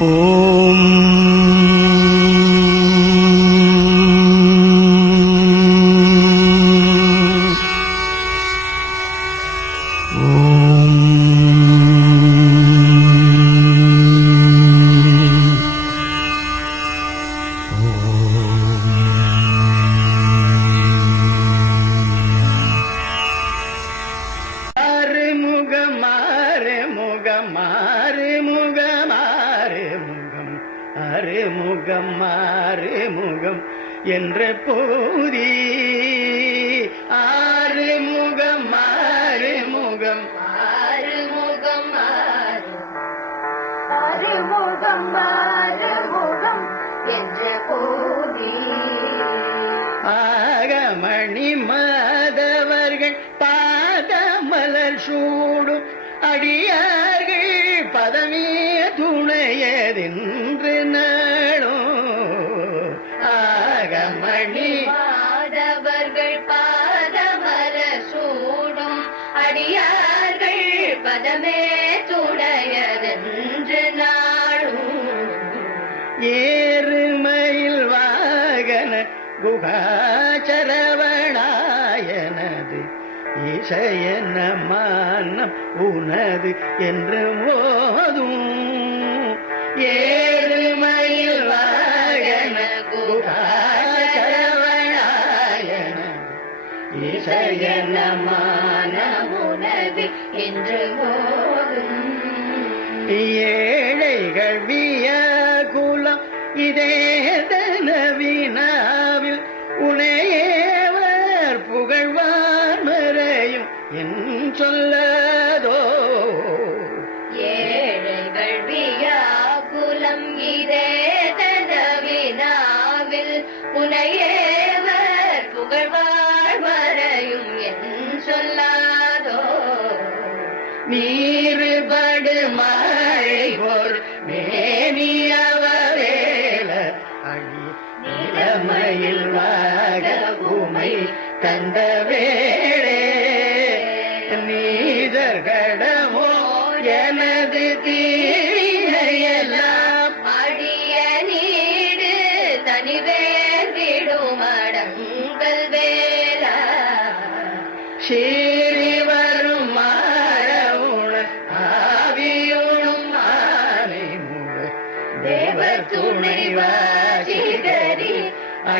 ஓம் என்ற போதி. ஆறுமுகம் ஆறுமுகம். ஆறுமுகம் ஆறு ஆறுமுகம் ஆறுமுகம் என்ற போதி. ஆகமணி மாதவர்கள் பாதமலர் சூடும் அடியார்கள் பதமே துணையதென்று பதமே துணையதென்று நாளும். ஏறுமயில் வாகன குகாச்சரவணாயனது. இசையன மானம் உனது என்று போதும் ஏறுமயில் வாகன குகாச்சரவணாயன இசையன மானம் ஏழைகள் வியகுலம் இதேதன வினாவில் உனையேவர் புகழ்வார் மறையும் என் சொல்லதோ. ஏழைகள் வியாகுலம் குலம் தனவினாவில் புனையேவர் புகழ்வாழ் மறையும் மயில் வாட உமை தந்த வேளே நீதர்கடமோ எனது தீரையெல்லாம் அடிய நீடு தனிவேர் விடும் அடங்கல் வேலா.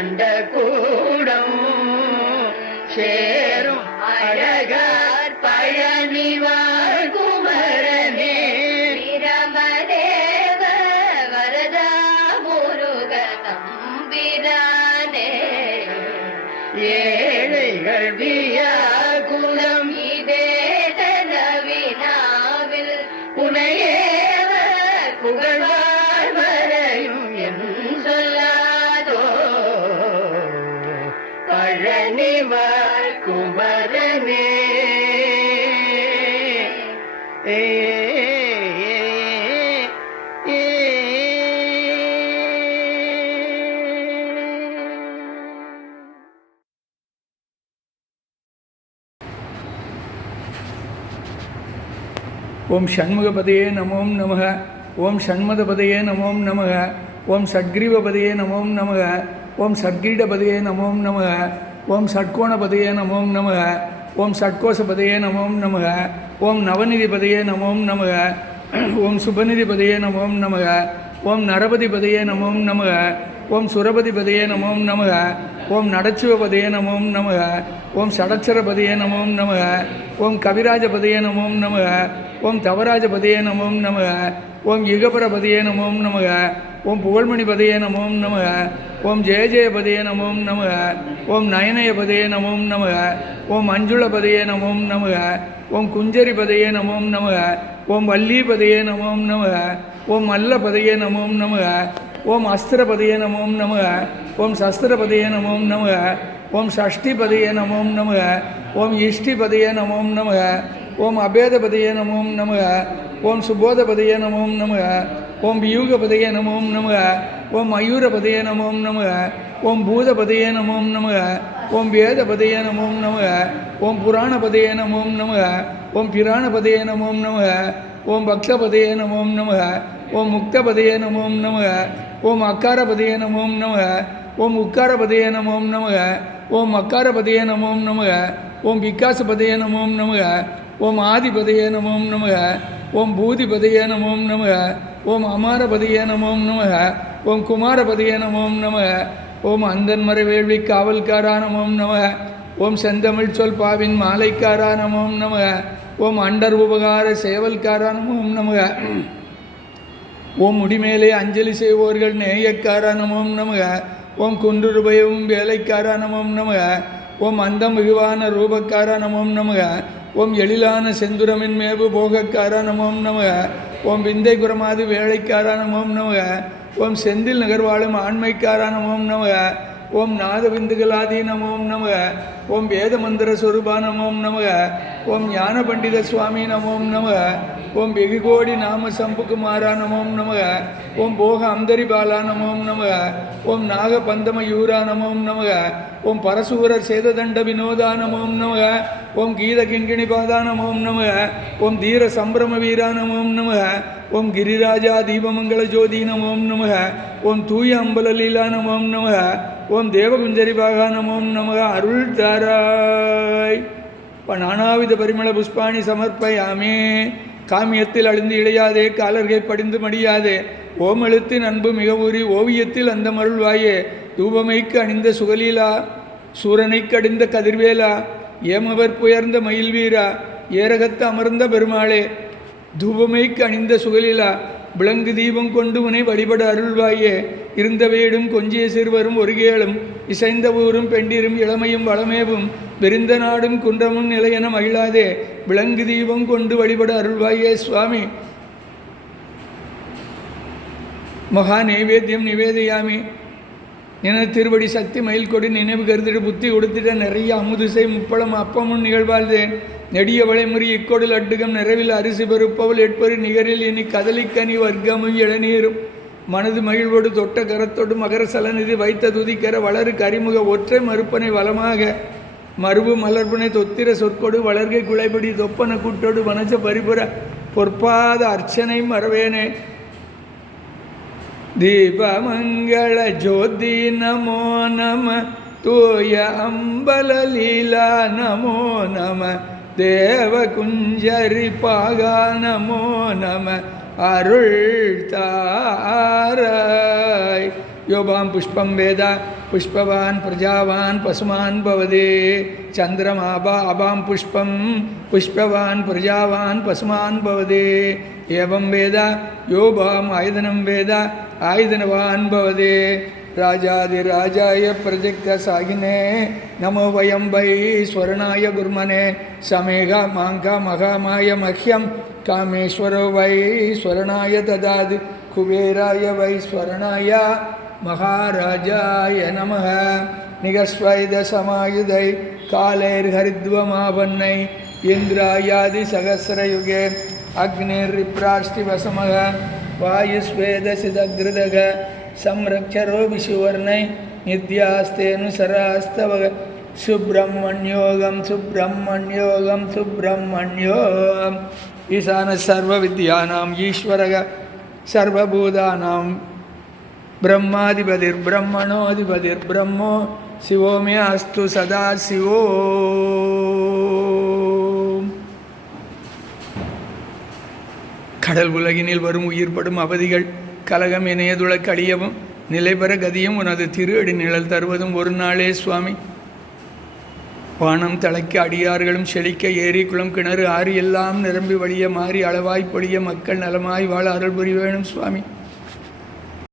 அண்ட கூடம் சேரும் அழகார் பழனி குமரனே. பிரமதேவ வரதா முருக தம்பிரானே ஏழைகள் வியாகுலம் இதே தனவினாவில் உனையேவர் புகழ்வார் ஓம் ஷண்முகபதையே நமோம் நமக. ஓம் ஷண்மதபதையே நமோம் நமக. ஓம் சட்கிரீவபதையே நமோம் நமக. ஓம் சட்கிரீடபதையே நமோம் நமக. ஓம் சட்கோணபதையே நமோம் நமக. ஓம் ஷட்கோசபதையே நமோம் நமக. ஓம் நவநிதிபதையே நமோம் நமக. ஓம் சுபநிதிபதையே நமோம் நமக. ஓம் நரபதிபதையே நமோம் நமக. ஓம் சுரபதிபதியே நமோம் நமக ஓம் நடச்சிவபதியே நமோம் நமக ஓம் சடச்சரபதியே நமோம் நமக ஓம் கவிராஜபதியே நமோம் நமக ஓம் தவராஜபதியே நமோம் நமக ஓம் யுகபரபதியே நமோம் நமக ஓம் புகழ்மணிபதியே நமோம் நமக ஓம் ஜெய ஜெயபதையே நமோம் நமக ஓம் நயனயபதியே நமோம் நமக ஓம் மஞ்சுளபதியே நமோம் நமக ஓம் குஞ்சரிபதையே நமோம் நமக ஓம் வல்லீபதையே நமோம் நமக ஓம் மல்லபதையே நமோம் நமக ஓம் அஸ்திரபதையே நமோம் நமக ஓம் சஸ்திரபதையே நமோம் நமக ஓம் ஷஷ்டிபதையே நமோம் நமக ஓம் இஷ்டிபதையே நமோம் நமக ஓம் அபேதபதையே நமோம் நமக ஓம் சுபோதபதையே நமோம் நமக ஓம் வியூகபதையே நமோம் நமக ஓம் மயூரபதையே நமோம் நமக ஓம் பூதபதையே நமோம் நமக ஓம் வேதபதையே நமோம் நமக ஓம் புராணபதையே நமோம் நமக ஓம் பிராணபதையே நமோம் நமக ஓம் பக்தபதையே நமோம் நமக ஓம் முக்தபதையே நமோம் நமக ஓம் அக்காரபதையே நமோம் நமக ஓம் உக்காரபதையே நமோம் நமக ஓம் அக்காரபதையே நமோம் நமக ஓம் விகாசபதையே நமோம் நமக ஓம் ஆதிபதையே நமோம் நமக ஓம் பூதிபதையே நமோம் நமக ஓம் அமாரபதையே நமோம் நமக ஓம் குமாரபதையே நமோம் நமக ஓம் அந்தன் மறைவேள்வி காவல்காரா நமோம் நமக ஓம் செந்தமிழ் சொல் பாவின் மாலைக்காரா நமோம் நமக ஓம் அண்டர் உபகார சேவல்காரா நமோம் நமக ஓம் முடிமேலே அஞ்சலி செய்வோர்கள் நேயக்காரா நமக. ஓம் குன்றுருபயவும் வேலைக்காரணமும் நமக. ஓம் அந்தம் மிகுவான ரூபக்காரா நமக. ஓம் எழிலான செந்துரமின் மேவு போகக்காரா நமக. ஓம் விந்தை குரமாது வேலைக்காரணமும் நமக. ஓம் செந்தில் நகர்வாழும் ஆண்மைக்காரணமும் நமக. ஓம் நாதவிந்துகளாதி நமோம் நமக ஓம் வேத மந்திர சொரூபா நமோம் நமக ஓம் ஞான பண்டித சுவாமி நமோம் நமக ஓம் வெகு கோடி நாம சம்புகுமாரா நமோம் நமக ஓம் போக அந்தரி பாலா நமோம் நமக ஓம் நாக பந்தமயூரா நமோம் நமக ஓம் பரசூரர் சேததண்ட வினோதா நமோம் நமக ஓம் கீத கிங்கிணி பாதா நமோம் நமக ஓம் தீர சம்பிரம வீரா நமோம் நமக ஓம் கிரிராஜா தீபமங்கள ஜோதி நமோம் நமக ஓம் தூய அம்பலலீலா நமோம் நமக ஓம் தேவகுஞ்சரி பாகா நமோம் நமக அருள் தாராய் நானாவித பரிமள புஷ்பாணி சமர்ப்பயாமே. காமியத்தில் அழிந்து இழையாதே காலர்கை படிந்து மடியாதே. ஓமெழுத்தின் அன்பு மிக ஊறி ஓவியத்தில் அந்த மருள்வாயே. தூபமைக்கு அணிந்த சுகலீலா சூரனைக்கு கடிந்த கதிர்வேலா. ஏமவர் புயர்ந்த மயில் வீரா ஏரகத்து அமர்ந்த பெருமாளே. தூபமைக்கு அணிந்த சுகலீலா விலங்கு தீபம் கொண்டு உனை வழிபட அருள்வாயே. இருந்த வீடும் கொஞ்சிய சிறுவரும் ஒருகேளும் இசைந்த ஊரும் பெண்டிரும் இளமையும் வளமேவும் விருந்த நாடும் குன்றமும் நிலையென மகிழாதே விலங்கு தீபம் கொண்டு வழிபட அருள்வாயே சுவாமி. மகா நைவேத்தியம் நிவேதியாமி. என திருவடி சக்தி மயில் கொடி நினைவு கருதிட்டு புத்தி கொடுத்துட்ட நிறைய அமுதுசை முப்பழம் அப்பமும் நிகழ்வாழ்ந்தேன் நெடிய வளைமுறி இக்கொடு லட்டுகம் நிறைவில் அரிசி பெறுப்பவள் எட்பொரு நிகரில் இனி கதலிக்கனி வர்க்கமும் இளநீரும். மனது மகிழ்வோடு தொட்ட கரத்தோடு மகர சலநிதி வைத்த துதிக்கர வளரு அறிமுக ஒற்றை மறுப்பனை வளமாக. மறுபு மலர்பனை தொத்திர சொற்கொடு வளர்கை குலைபடி தொப்பன கூட்டோடு வனச பரிபுர பொற்பாத அர்ச்சனை மறவேனே. தீபமங்கள ஜோதி நமோ நம தூய அம்பல லீலா நமோ நம தேவ குஞ்சரி பாகா நமோ நம அருள் தாராய் யோபாம் புஷ்பம் வேத புஷ்பவான் பிரஜாவான் பசுமான் பவதே. சந்திரமாபா அபாம் புஷ்பம் புஷ்பவான் பிரஜாவான் பசுமான் பவதே. ஏவம் வேத யோபாம் ஆயுதனம் வேத ஆயுதனவான் பவதே. ராஜாதிராஜாய பிரஜக்த சாகினே நமோ வயம் வை ஸ்வர்ணாய குர்மனே சமேகா மாங்கா மகாமாய மஹ்யம் காமேஸ்வரோ வை ஸ்வரணாய ததாது குபேராய வை ஸ்வரணாய மகாராஜாய நம நிகஸ்வைத சமாயுதை காலைர்ஹரித்வமாபன்னை இந்திராயாதி சகசிரயுகே அக்னிர்ரிப்ராஷ்டிவசமக வாயுஸ்வேதசிதகிருதக विषुवर्णै नित्यास्तेऽनुसरास्तव सुब्रह्मण्योगं सुब्रह्मण्योगं सुब्रह्मण्यो ईशानः सर्वविद्यानाम् ईश्वरः सर्वभूतानां ब्रह्माधिपतिर्ब्रह्मणोऽधिपतिर्ब्रह्मो शिवो मे अस्तु सदा शिवो கடல் உலகினில் வரும் உயிர்ப்படும் அவதிகள் கலகம் இணையதுள கடியவும் நிலைபெற கதியும் உனது திரு அடி நிழல் தருவதும் ஒரு நாளே சுவாமி. வானம் தலைக்க அடியார்களும் செழிக்க ஏரி குளம் கிணறு ஆறு எல்லாம் நிரம்பி வழிய மாறி அளவாய் பொழிய மக்கள் நலமாய் வாழ அருள் புரிவேணும் சுவாமி.